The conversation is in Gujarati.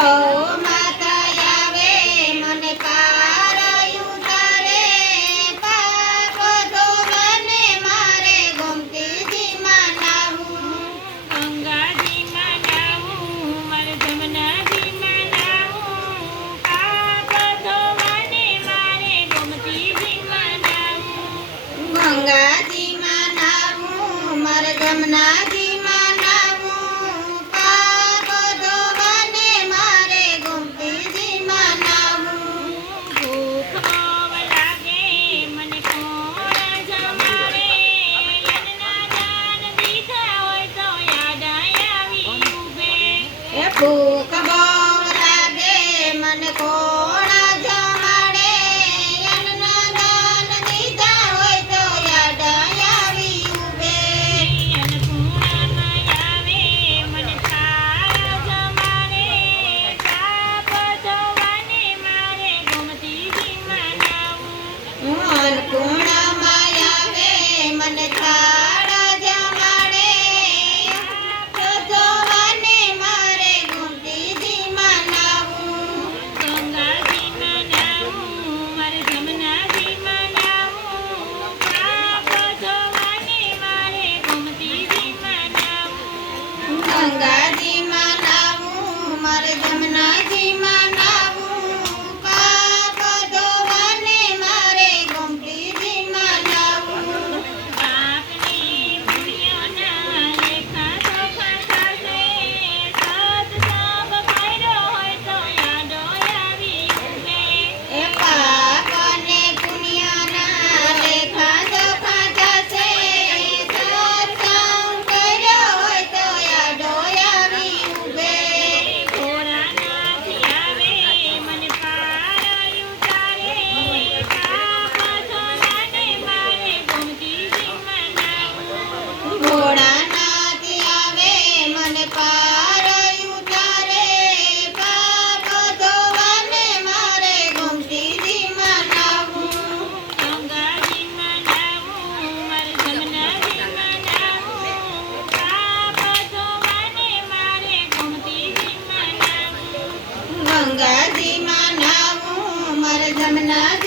માતા આવે મને પાર ઉતારે પાપ ધોવાને મારે ગોમતીજીમાં નાવું ગંગાજીમાં નાવું મારે જમનાજીમાં નાવું પાપ ધોવાને મારે ગોમતીજીમાં નાવું ગંગાજીમાં નાવું મારે જમનાજીમાં નાવું પાપ ધોવાને મારે ગોમતીજીમાં નાવું ભૂખ બહુ લાગે મને કોણ જમાડે યજ્ઞના દાન દીધા હોય તો યાદ આવી ઊભે એ ભૂખ બહુ લાગે મને કોણ જમાડે અન્નના દાન દીધા હોય તો યાદ આવી ઊભે અન્નપૂર્ણામાં આવે મને થાળ જમાડે પાપ ધોવાને મારે ગોમતીજીમાં નાવું અન્નપૂર્ણામાં આવે મને થાળ જમાડે પાપ ધોવાને મારે ગોમતીજીમાં નાવું ગંગાજીમાં નાવું મારે જમનાજીમાં નાવું પાપ ધોવાને મારે ગોમતીજીમાં નાવું ગંગાજીમાં નાવું મારે જમનાજીમાં નાવું પાપ ધોવાને મારે ગોમતીજીમાં નાવું પાપની પુણ્યના લેખા ચોખા થશે સત્સંગ કર્યો હોય તો યાદ આવી ઊભે એ પાપ અને પુણ્યના લેખા જોખા થશે સત્સંગ કર્યો હોય તો યાદો આવી ઊભે ભોળાનાથ આવે મને પાર ઉતારે પાપ ધોવાને મારે ગોમતીજીમાં નાવું ભોળાનાથ આવે મને પાર ઉતારે પાપ ધોવાને મારે ગોમતીજીમાં નાવું ગંગાજીમાં નાવું મારે જમનાજીમાં નાવું પાપ ધોવાને મારે ગોમતીજીમાં નાવું ગંગાજીમાં નાવું મારે જમના